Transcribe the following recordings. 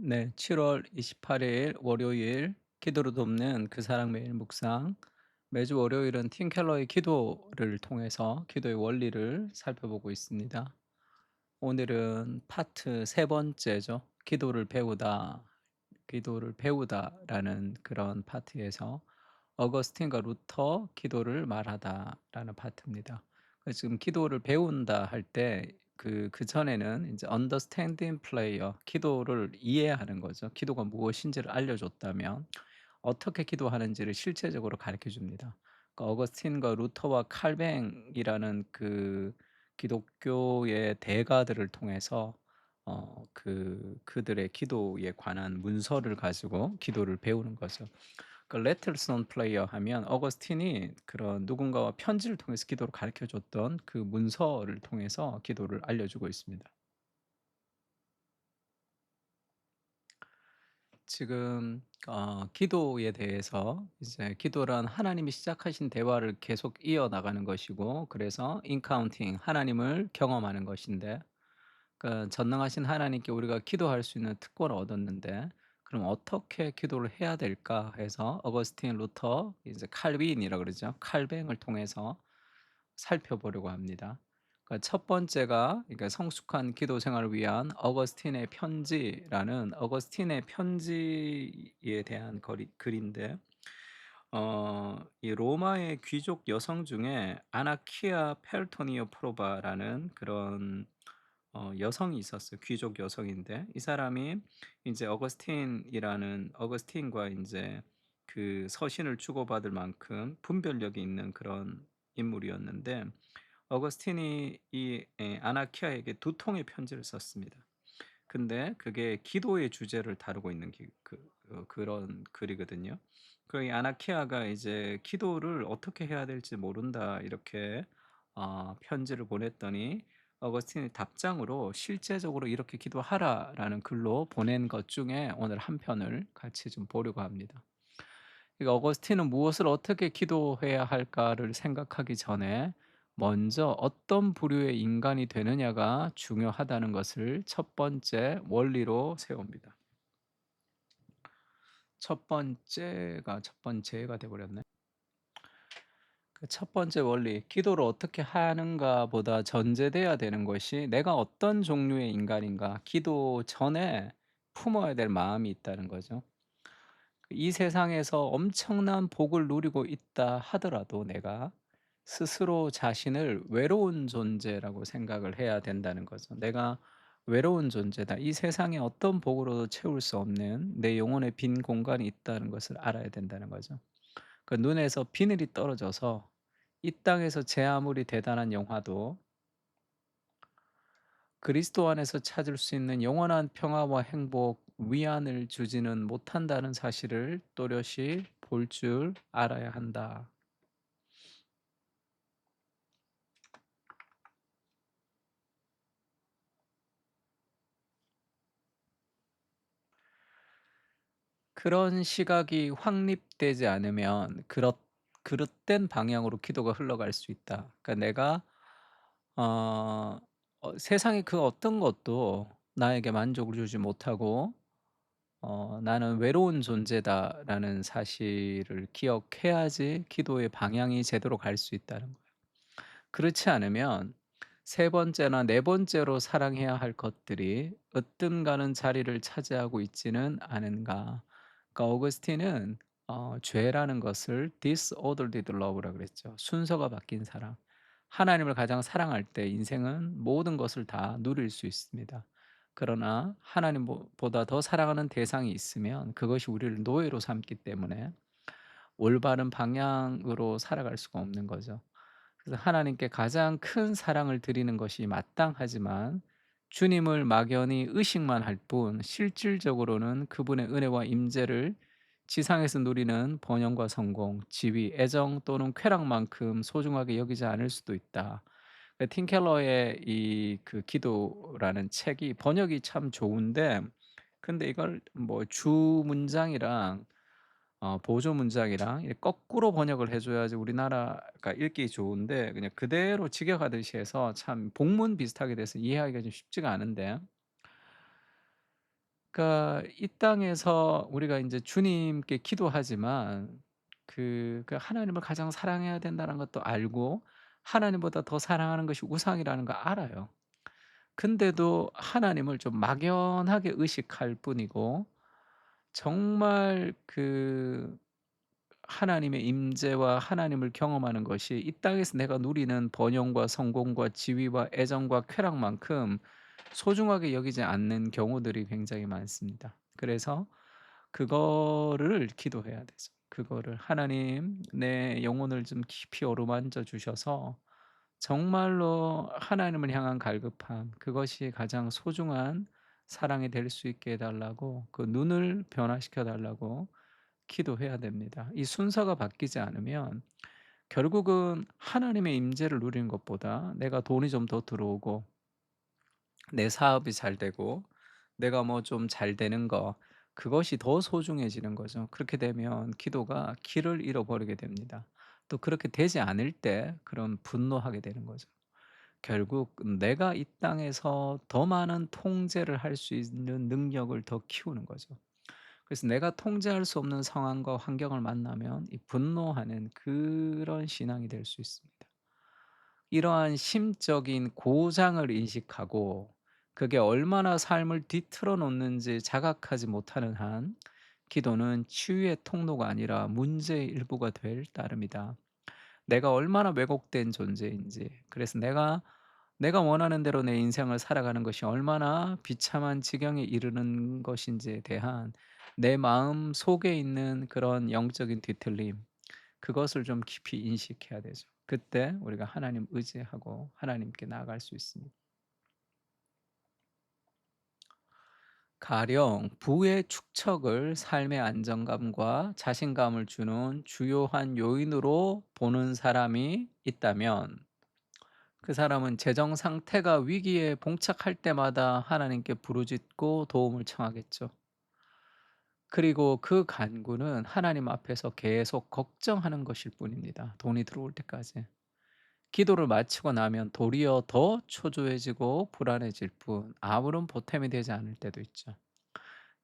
네, 7월 28일 월요일 기도로 돕는 그 사랑 매일 묵상. 매주 월요일은 팀 켈러의 기도를 통해서 기도의 원리를 살펴보고 있습니다. 오늘은 파트 세 번째죠. 기도를 배우다라는 그런 파트에서 어거스틴과 루터 기도를 말하다라는 파트입니다. 그래서 지금 기도를 배운다 할 때 그전에는 이제 understanding prayer, 기도를 이해하는 거죠. 기도가 무엇인지를 알려줬다면 어떻게 기도하는지를 실제적으로 가르쳐 줍니다. 그러니까 어거스틴과 루터와 칼뱅이라는 그 기독교의 대가들을 통해서 그들의 기도에 관한 문서를 가지고 기도를 배우는 거죠. 그 레터스 온 플레이어 하면 어거스틴이 그런 누군가와 편지를 통해서 기도를 가르쳐 줬던 그 문서를 통해서 기도를 알려주고 있습니다. 지금 기도에 대해서 이제 기도란 하나님이 시작하신 대화를 계속 이어나가는 것이고, 그래서 인카운팅, 하나님을 경험하는 것인데, 그러니까 전능하신 하나님께 우리가 기도할 수 있는 특권을 얻었는데 그럼 어떻게 기도를 해야 될까 해서 어거스틴, 루터, 이제 칼빈이라고 그러죠. 칼뱅을 통해서 살펴보려고 합니다. 그러니까 첫 번째가, 그러니까 성숙한 기도 생활을 위한 어거스틴의 편지라는 어거스틴의 편지에 대한 글인데, 이 로마의 귀족 여성 중에 아나키아 페르토니오 프로바라는 그런 여성이 있었어요. 귀족 여성인데 이 사람이 인제 어거스틴과 인제 그 서신을 주고받을 만큼 분별력이 있는 그런 인물이었는데, 어거스틴이 아나키아에게 두 통의 편지를 썼습니다. 근데 그게 기도의 주제를 다루고 있는 그런 글이거든요. 이 아나키아가 이제 "기도를 어떻게 해야 될지 모른다." 이렇게 편지를 보냈더니 어거스틴이 답장으로 "실제적으로 이렇게 기도하라."라는 글로 보낸 것 중에 오늘 한 편을 같이 좀 보려고 합니다. 그러니까 어거스틴은 무엇을 어떻게 기도해야 할까를 생각하기 전에 먼저 어떤 부류의 인간이 되느냐가 중요하다는 것을 첫 번째 원리로 세웁니다. 첫 번째가 돼 버렸네. 그 첫 번째 원리, 기도를 어떻게 하는가 보다 전제돼야 되는 것이 내가 어떤 종류의 인간인가, 기도 전에 품어야 될 마음이 있다는 거죠. 이 세상에서 엄청난 복을 누리고 있다 하더라도 내가 스스로 자신을 외로운 존재라고 생각을 해야 된다는 거죠. 내가 외로운 존재다. 이 세상에 어떤 복으로도 채울 수 없는 내 영혼의 빈 공간이 있다는 것을 알아야 된다는 거죠. 그 눈에서 비늘이 떨어져서 이 땅에서 제 아무리 대단한 영화도 그리스도 안에서 찾을 수 있는 영원한 평화와 행복, 위안을 주지는 못한다는 사실을 또렷이 볼 줄 알아야 한다. 그런 시각이 확립되지 않으면 그릇된 방향으로 기도가 흘러갈 수 있다. 그러니까 내가 어 세상의 그 어떤 것도 나에게 만족을 주지 못하고 '나는 외로운 존재다.'라는 사실을 기억해야지 기도의 방향이 제대로 갈 수 있다는 거예요. 그렇지 않으면 세 번째나 네 번째로 사랑해야 할 것들이 으뜸가는 자리를 차지하고 있지는 않은가. 그러니까 어거스틴은 죄라는 것을 disordered love라 그랬죠. 순서가 바뀐 사랑. 하나님을 가장 사랑할 때 인생은 모든 것을 다 누릴 수 있습니다. 그러나 하나님보다 더 사랑하는 대상이 있으면 그것이 우리를 노예로 삼기 때문에 올바른 방향으로 살아갈 수가 없는 거죠. 그래서 하나님께 가장 큰 사랑을 드리는 것이 마땅하지만 주님을 막연히 의식만 할 뿐 실질적으로는 그분의 은혜와 임재를 지상에서 누리는 번영과 성공, 지위, 애정 또는 쾌락만큼 소중하게 여기지 않을 수도 있다. 팀 켈러의 기도라는 책이 번역이 참 좋은데, 근데 이걸 뭐 주 문장이랑 보조 문장이랑 이렇게 거꾸로 번역을 해 줘야지 우리나라가 읽기 좋은데, 그냥 그대로 직역하듯이 해서 참 복문 비슷하게 돼서 이해하기가 좀 쉽지가 않은데, 그러니까 이 땅에서 우리가 인제 주님께 기도하지만 하나님을 가장 사랑해야 된다는 것도 알고 하나님보다 더 사랑하는 것이 우상이라는 거 알아요. 근데도 하나님을 좀 막연하게 의식할 뿐이고 정말 하나님의 임재와 하나님을 경험하는 것이 이 땅에서 내가 누리는 번영과 성공과 지위와 애정과 쾌락만큼 소중하게 여기지 않는 경우들이 굉장히 많습니다. 그래서 그거를 기도해야 되죠. 그거를 '하나님 내 영혼을 좀 깊이 어루만져 주셔서 정말로 하나님을 향한 갈급함 그것이 가장 소중한 사랑이 될 수 있게 해 달라고 그 눈을 변화시켜 달라고 기도해야 됩니다. 이 순서가 바뀌지 않으면 결국은 하나님의 임재를 누리는 것보다 내가 돈이 좀 더 들어오고 내 사업이 잘 되고 내가 뭐 좀 잘 되는 거 그것이 더 소중해지는 거죠. 그렇게 되면 기도가 길을 잃어버리게 됩니다. 또 그렇게 되지 않을 때 그런 분노하게 되는 거죠. 결국 내가 이 땅에서 더 많은 통제를 할 수 있는 능력을 더 키우는 거죠. 그래서 내가 통제할 수 없는 상황과 환경을 만나면 이 분노하는 그런 신앙이 될 수 있습니다. 이러한 심적인 고장을 인식하고 그게 얼마나 삶을 뒤틀어 놓는지 자각하지 못하는 한 기도는 치유의 통로가 아니라 문제의 일부가 될 따름이다. 내가 얼마나 왜곡된 존재인지, 그래서 내가 원하는 대로 내 인생을 살아가는 것이 얼마나 비참한 지경에 이르는 것인지에 대한 내 마음 속에 있는 그런 영적인 뒤틀림, 그것을 좀 깊이 인식해야 되죠. 그때 우리가 하나님 의지하고 하나님께 나아갈 수 있습니다. 가령 부의 축척을 삶의 안정감과 자신감을 주는 주요한 요인으로 보는 사람이 있다면 그 사람은 재정 상태가 위기에 봉착할 때마다 하나님께 부르짖고 도움을 청하겠죠. 그리고 그 간구는 하나님 앞에서 계속 걱정하는 것일 뿐입니다. 돈이 들어올 때까지. 기도를 마치고 나면 도리어 더 초조해지고 불안해질 뿐 아무런 보탬이 되지 않을 때도 있죠.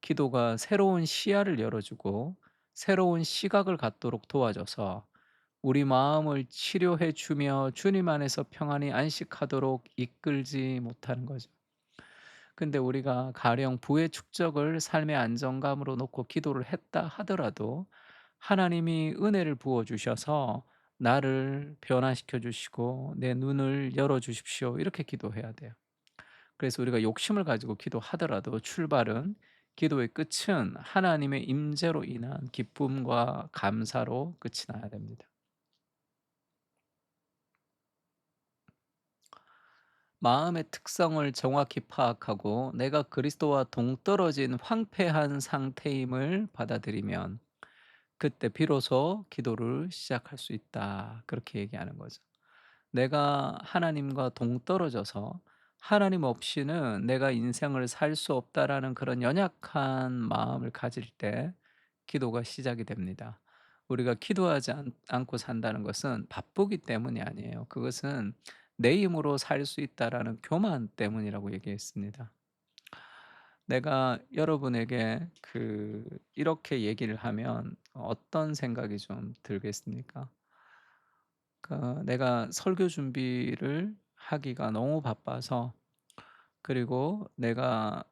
기도가 새로운 시야를 열어주고 새로운 시각을 갖도록 도와줘서 우리 마음을 치료해 주며 주님 안에서 평안히 안식하도록 이끌지 못하는 거죠. 근데 우리가 가령 부의 축적을 삶의 안정감으로 놓고 기도를 했다 하더라도 하나님이 은혜를 부어 주셔서 나를 변화시켜 주시고 내 눈을 열어 주십시오. 이렇게 기도해야 돼요. 그래서 우리가 욕심을 가지고 기도하더라도 출발은 기도의 끝은 하나님의 임재로 인한 기쁨과 감사로 끝이 나야 됩니다. 마음의 특성을 정확히 파악하고 내가 그리스도와 동떨어진 황폐한 상태임을 받아들이면 그때 비로소 기도를 시작할 수 있다. 그렇게 얘기하는 거죠. 내가 하나님과 동떨어져서 하나님 없이는 내가 인생을 살 수 없다라는 그런 연약한 마음을 가질 때 기도가 시작이 됩니다. 우리가 기도하지 않고 산다는 것은 바쁘기 때문이 아니에요. 그것은 내 힘으로 살 수 있다라는 교만 때문이라고 얘기했습니다. 내가 여러분에게 이렇게 얘기를 하면 어떤 생각이 좀 들겠습니까? 내가 설교 준비를 하기가 너무 바빠서, 그리고 내가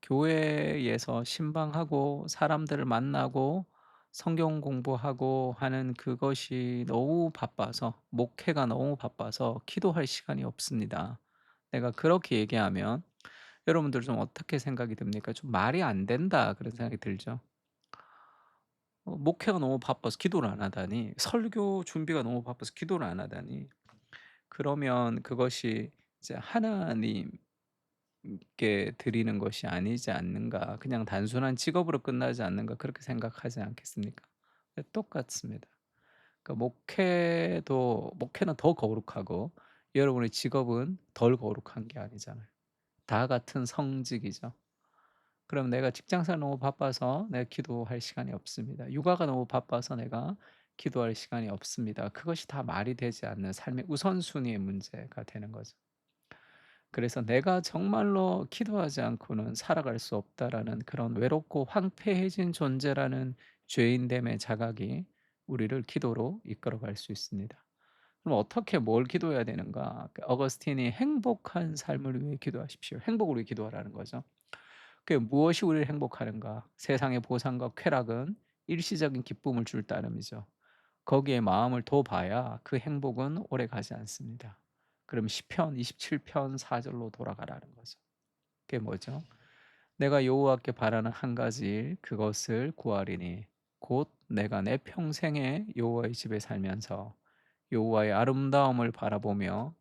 교회에서 신방하고 사람들을 만나고 성경 공부하고 하는 그것이 너무 바빠서, 목회가 너무 바빠서 기도할 시간이 없습니다. 내가 그렇게 얘기하면 여러분들 좀 어떻게 생각이 듭니까? 좀 '말이 안 된다.' 그런 생각이 들죠. 목회가 너무 바빠서 기도를 안 하다니, 설교 준비가 너무 바빠서 기도를 안 하다니, 그러면 그것이 이제 '하나님께 드리는 것이 아니지 않는가. 그냥 단순한 직업으로 끝나지 않는가.' 그렇게 생각하지 않겠습니까? 네, 똑같습니다. 그러니까 목회는 더 거룩하고 여러분의 직업은 덜 거룩한 게 아니잖아요. 다 같은 성직이죠. 그럼 내가 직장생활 너무 바빠서 내가 기도할 시간이 없습니다. 육아가 너무 바빠서 내가 기도할 시간이 없습니다. 그것이 다 말이 되지 않는 삶의 우선순위의 문제가 되는 거죠. 그래서 '내가 정말로 기도하지 않고는 살아갈 수 없다.'라는 그런 외롭고 황폐해진 존재라는 죄인됨의 자각이 우리를 기도로 이끌어갈 수 있습니다. 그럼 어떻게 뭘 기도해야 되는가? 어거스틴이 행복한 삶을 위해 기도하십시오. 행복을 위해 기도하라는 거죠. 그게 무엇이 우리를 행복하는가? 세상의 보상과 쾌락은 일시적인 기쁨을 줄 따름이죠. 거기에 마음을 둬봐야 그 행복은 오래가지 않습니다. 그럼 시편 27편 4절로 돌아가라는 거죠. 그게 뭐죠? "내가 여호와께 바라는 한 가지 일 그것을 구하리니 곧 내가 내 평생에 여호와의 집에 살면서 여호와의 아름다움을 바라보며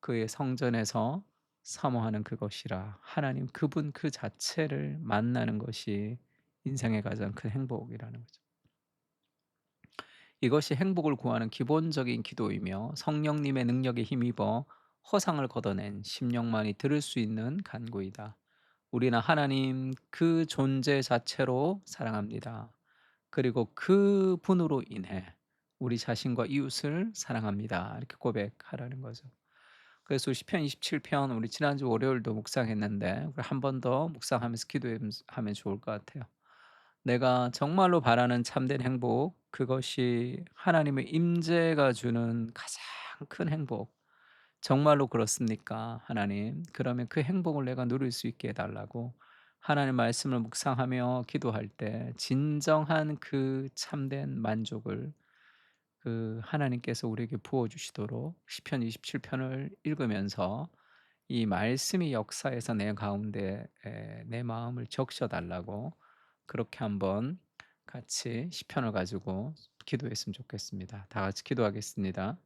그의 성전에서 사모하는 그것이라." 하나님 그분 그 자체를 만나는 것이 인생의 가장 큰 행복이라는 거죠. 이것이 행복을 구하는 기본적인 기도이며 성령님의 능력에 힘입어 허상을 걷어낸 심령만이 들을 수 있는 간구이다. 우리는 하나님 그 존재 자체로 사랑합니다. 그리고 그 분으로 인해 우리 자신과 이웃을 사랑합니다. 이렇게 고백하라는 거죠. 그래서 시편 27편 우리 지난주 월요일도 묵상했는데 우리 한 번 더 묵상하면서 기도하면 좋을 것 같아요. 내가 정말로 바라는 참된 행복, 그것이 하나님의 임재가 주는 가장 큰 행복. 정말로 그렇습니까, 하나님? 그러면 그 행복을 내가 누릴 수 있게 해 달라고 하나님 말씀을 묵상하며 기도할 때 진정한 그 참된 만족을 그 하나님께서 우리에게 부어 주시도록 시편 27편을 읽으면서 이 말씀이 역사해서 내 가운데 내 마음을 적셔 달라고 그렇게 한번 같이 시편을 가지고 기도했으면 좋겠습니다. 다 같이 기도하겠습니다.